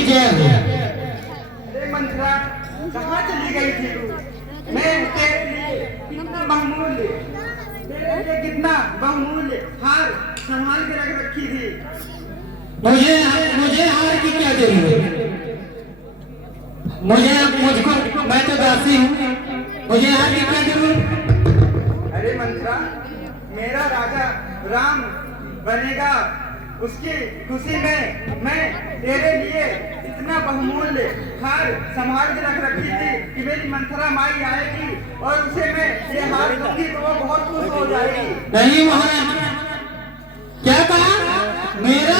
की जय हो। अरे मंत्रा, कहाँ चली गई थी तू? मैं तेरे लिए कितना बहुमूल्य, तेरे लिए कितना बहुमूल्य हार संभाल के रख रखी थी। मुझे हार की क्या जरूरत? मुझको मैं तो दासी हूँ, मुझे हार की क्या जरूरत? अरे मंत्रा, मेरा राजा राम बनेगा, उसकी खुशी में मैं तेरे लिए इतना बहुमूल्य हार संभाल के रख रखी थी कि मेरी मंथरा माई आएगी और उसे मैं ये हार दूंगी तो वो बहुत खुश हो जाएगी। नहीं महाराज, क्या कहा? मेरा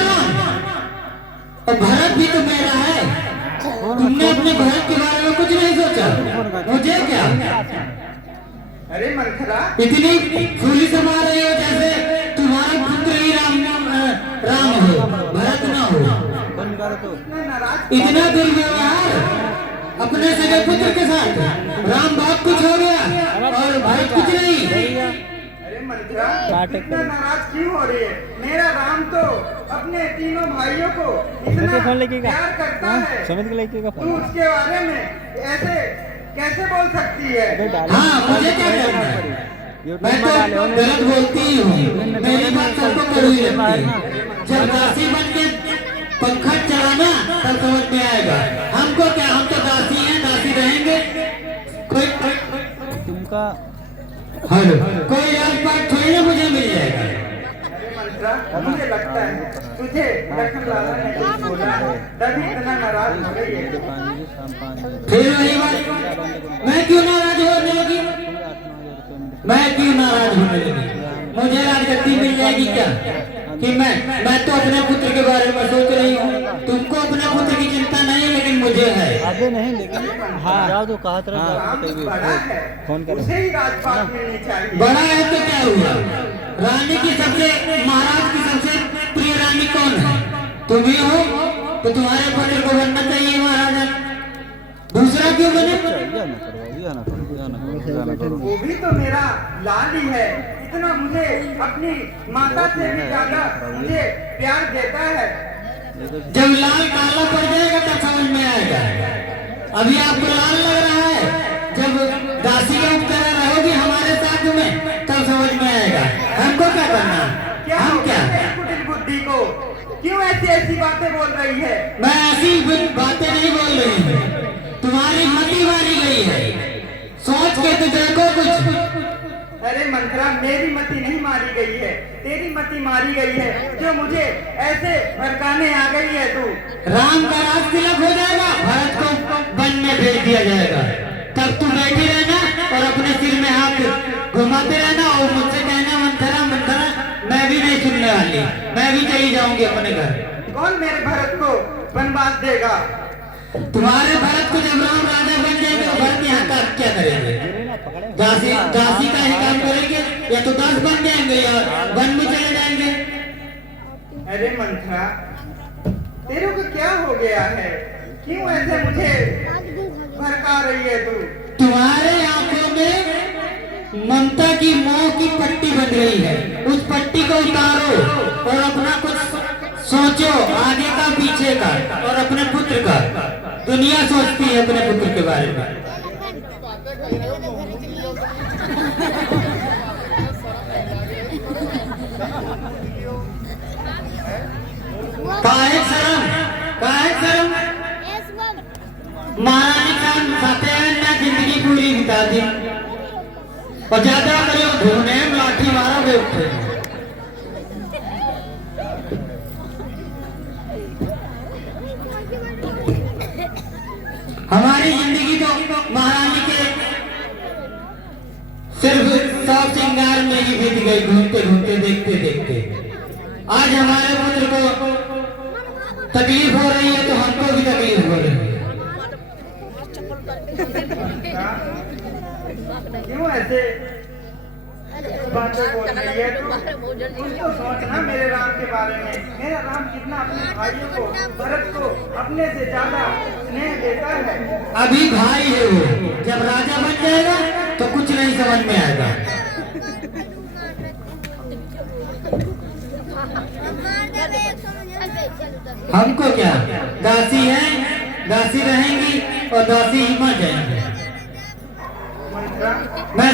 और भरत भी तो मेरा है। तुमने अपने भरत के बारे में कुछ नहीं सोचा? मुझे क्या? अरे मंथरा, इतनी फूली समा रही हो जैसे तुम्हारा पुत्र ही राम हो, भरत ना हो। इतना दुर्व्यवहार अपने सगे पुत्र के साथ। राम बाप कुछ हो गया और भरत कुछ नहीं। अरे मंत्रा, इतना नाराज क्यों हो रही है? मेरा राम तो अपने तीनों भाइयों को इतना प्यार करता है, तू उसके बारे में ऐसे कैसे बोल सकती है? हाँ, मुझे क्या करना है? मैं तो गलत बोलती हूँ, मेरी बात सबको कड़वी लगती है। जब दासी बन के पंखा चलाना तब समझ में आएगा। हमको क्या, हम तो दासी हैं, दासी रहेंगे। कोई तुमका कोई राजपाट थोड़ी ना मुझे मिल जाएगा। अरे मंत्रा, मुझे लगता है तुझे लखन लाला ने कुछ बोला है, तभी इतना नाराज हो गई है। फिर वही बात, मैं क्यों नाराज होने लगी? मैं क्यों नाराज होने लगी? मुझे राजगद्दी मिल जाएगी क्या? कि मैं तो अपने पुत्र के बारे में सोच रही हूँ। तुमको अपने पुत्र की चिंता नहीं, लेकिन मुझे है। अबे नहीं, लेकिन हाँ जाओ तो कहा फोन कर, उसे ही राजपाट मिलनी चाहिए। बड़ा है तो क्या हुआ? रानी की सबसे, महाराज की सबसे प्रिय रानी कौन है? तुम ही हो, तो तुम्हारे पुत्र को बनना चाहिए महाराजा। दूसरा क्यों बने? वो भी तो मेरा लाल ही है, इतना मुझे अपनी माता से भी ज्यादा मुझे प्यार देता है। जब लाल काला पड़ जाएगा तब समझ में आएगा। अभी आपको लाल लग रहा है, जब दासी के उपकरण रहोगी हमारे साथ में तब समझ में आएगा। हमको क्या करना? हम क्या कुटिल बुद्धि को क्यों ऐसी ऐसी बातें बोल रही है? मैं ऐसी बातें नहीं बोल रही हूँ, तुम्हारी मति मारी गई है। सोच के तो देखो कुछ। अरे मंत्रा, मेरी मति नहीं मारी गई है, तेरी मति मारी गई है, जो मुझे ऐसे भड़काने आ गई है तू। राम का राज तिलक हो जाएगा, भरत को वन में भेज दिया जाएगा। तब तू बैठी रहना और अपने सिर में हाथ घुमाते रहना और मुझसे कहना मंथरा मंथरा। मैं भी नहीं सुनने वाली, मैं भी चली जाऊंगी अपने घर। कौन मेरे भरत को वनवास देगा? तुम्हारे भरत को जब राम राजा बन जाएंगे तो भरत यहाँ का क्या करेंगे? दासी का ही काम करेंगे, या तो दास बन जाएंगे या वन में चले जाएंगे। अरे मंथरा, तेरे को क्या हो गया है? क्यों ऐसे मुझे भड़का रही है तू? तुम्हारे आंखों में ममता की मोह की पट्टी बन रही है, उस पट्टी को उतारो और अपना कुछ सोचो, आगे का पीछे का और अपने पुत्र का। दुनिया सोचती है अपने पुत्र के बारे में। काहे शर्म महारानी का सत्यान जिंदगी पूरी बिता दी और ज्यादा करो घूमने लाठी मारा वे उठे। हमारी जिंदगी तो महारानी के सिर्फ साफ श्रृंगार में ही बीत गई, घूमते घूमते देखते देखते। आज हमारे पुत्र को तकलीफ हो रही है तो हमको भी तकलीफ हो रही है। क्यों ऐसे बातें बोल रही है तू? कुछ तो सोचना मेरे राम के बारे में। मेरा राम कितना अपने भाइयों को, भरत को अपने से ज्यादा स्नेह देता है। अभी भाई है वो, जब राजा बन जाएगा तो कुछ नहीं समझ में आएगा। हमको क्या, दासी है दासी रहेंगी और दासी ही मर जाएंगे। मंत्रा, मैं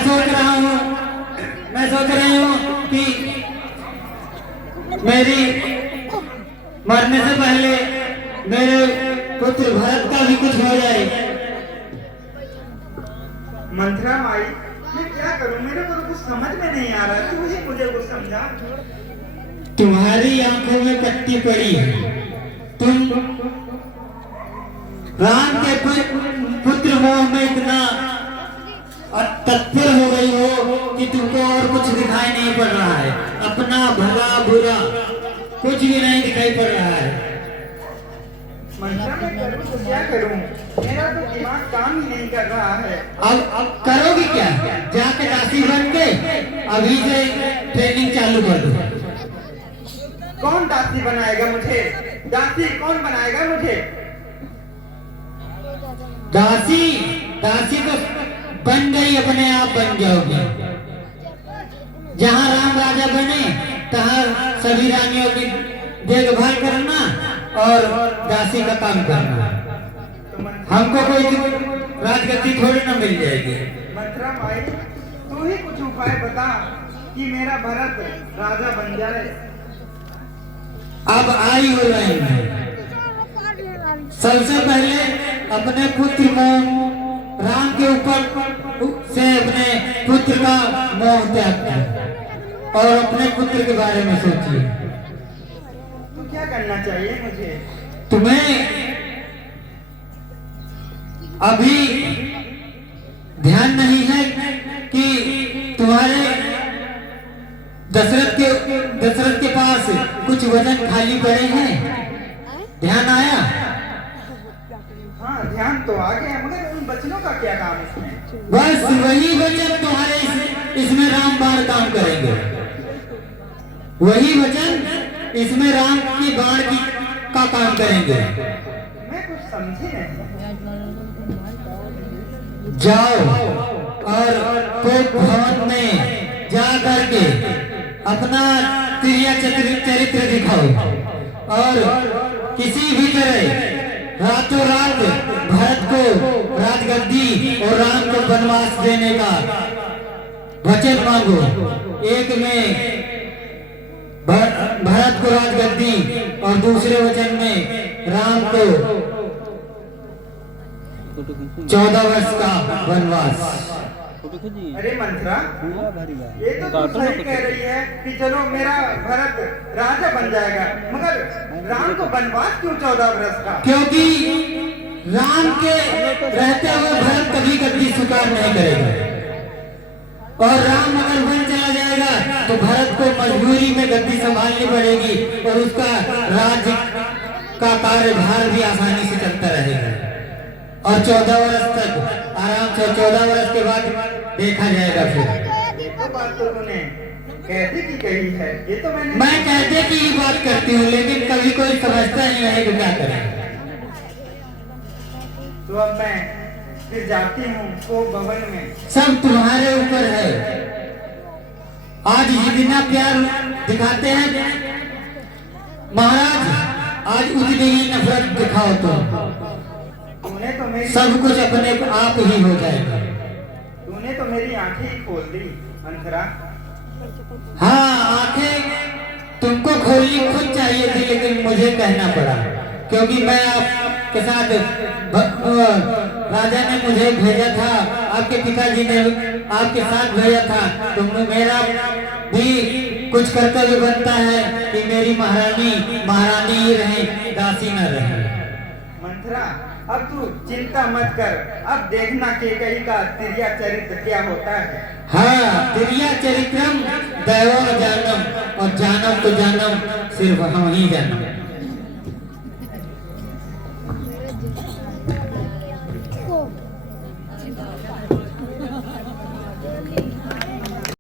सोच रही हूँ कि मेरी मरने से पहले मेरे पुत्र भरत का भी कुछ हो जाए। मंत्रा माई, मैं क्या करूं? मेरे को तो कुछ समझ में नहीं आ रहा, तू ही मुझे कुछ समझा। तुम्हारी आंखों में कट्टी पड़ी है। तुम राम के पुत्र मोह में इतना तत्पर हो गई हो कि तुमको और कुछ दिखाई नहीं पड़ रहा है। अपना भला बुरा कुछ भी नहीं दिखाई पड़ रहा है। मंत्रा, मैं करूं तो क्या करूं? मेरा तो दिमाग काम ही नहीं कर रहा है। अब करोगी क्या? जाके दासी बन के अभी से ट्रेनिंग चालू कर दो। कौन दासी बनाएगा मुझे? दासी कौन बनाएगा मुझे? दासी तो बन गई, अपने आप बन जाओगी। जहाँ राम राजा बने तहाँ सभी रानियों की देखभाल करना और दासी का काम करना। हमको कोई राजगद्दी थोड़ी ना मिल जाएगी। मंत्रा माई, तू ही कुछ उपाय बता कि मेरा भरत राजा बन जाए। अब आई हो रही है। सबसे पहले अपने पुत्र को राम के ऊपर से अपने पुत्र का मोह त्याग कर और अपने पुत्र के बारे में सोचिए। तो क्या करना चाहिए मुझे? तुम्हें अभी ध्यान नहीं है कि तुम्हारे दशरथ के पास कुछ वचन खाली पड़े हैं। ध्यान आया? हाँ, ध्यान तो आ गया, मगर उन बचनों का क्या काम इसमें? बस वही वचन तुम्हारे इसमें रामबाण काम करेंगे। वही वचन इसमें राम की बाण का काम करेंगे। मैं कुछ समझी नहीं। जाओ और कोई भवन में जा करके अपना क्रिया चरित्र दिखाओ और किसी भी तरह रातों रात भरत को राजगद्दी और राम को वनवास देने का वचन मांगो। एक में भरत को राजगद्दी और दूसरे वचन में राम को 14 वर्ष का वनवास। अरे मंत्रा, ये तो तू सही कह रही है कि चलो मेरा भरत राजा बन जाएगा, मगर राम को वनवास क्यों 14 वर्ष का? क्योंकि राम के रहते हुए भरत कभी गद्दी स्वीकार नहीं करेगा और राम अगर वन चला जाएगा तो भरत को मजबूरी में गद्दी संभालनी पड़ेगी और उसका राज्य का कार्यभार भी आसानी से चलता रहेगा और 14 वर्ष तक आराम से, 14 वर्ष के बाद देखा जाएगा। फिर ये तो बात तो तूने कहते की कही है, ये तो मैं कहते की ही बात करती हूँ, लेकिन कभी कोई समझता ही नहीं तो क्या करें। तो अब मैं फिर जाती हूँ वो भवन में। सब तुम्हारे ऊपर है। आज जितना प्यार दिखाते हैं महाराज, आज उतनी ही नफरत दिखाओ तो तूने तो मेरी सब कुछ अपने आप ही हो जाएगा। तूने तो मेरी आंखें ही खोल दी अंतरा। हाँ, आंखें तुमको खोलनी खुद चाहिए थी, लेकिन मुझे कहना पड़ा क्योंकि मैं आपके साथ राजा ने मुझे भेजा था, आपके पिताजी ने आपके साथ भेजा था, तो मेरा भी कुछ कर्तव्य बनता है कि मेरी महारानी ही रहे, दासी न रहे। मंथरा, अब तू चिंता मत कर, अब देखना केकई का तिरिया चरित्र क्या होता है। हाँ, तिरिया चरित्रम दैवो न जानम, और जानम तो जानम सिर्फ हम ही जानम।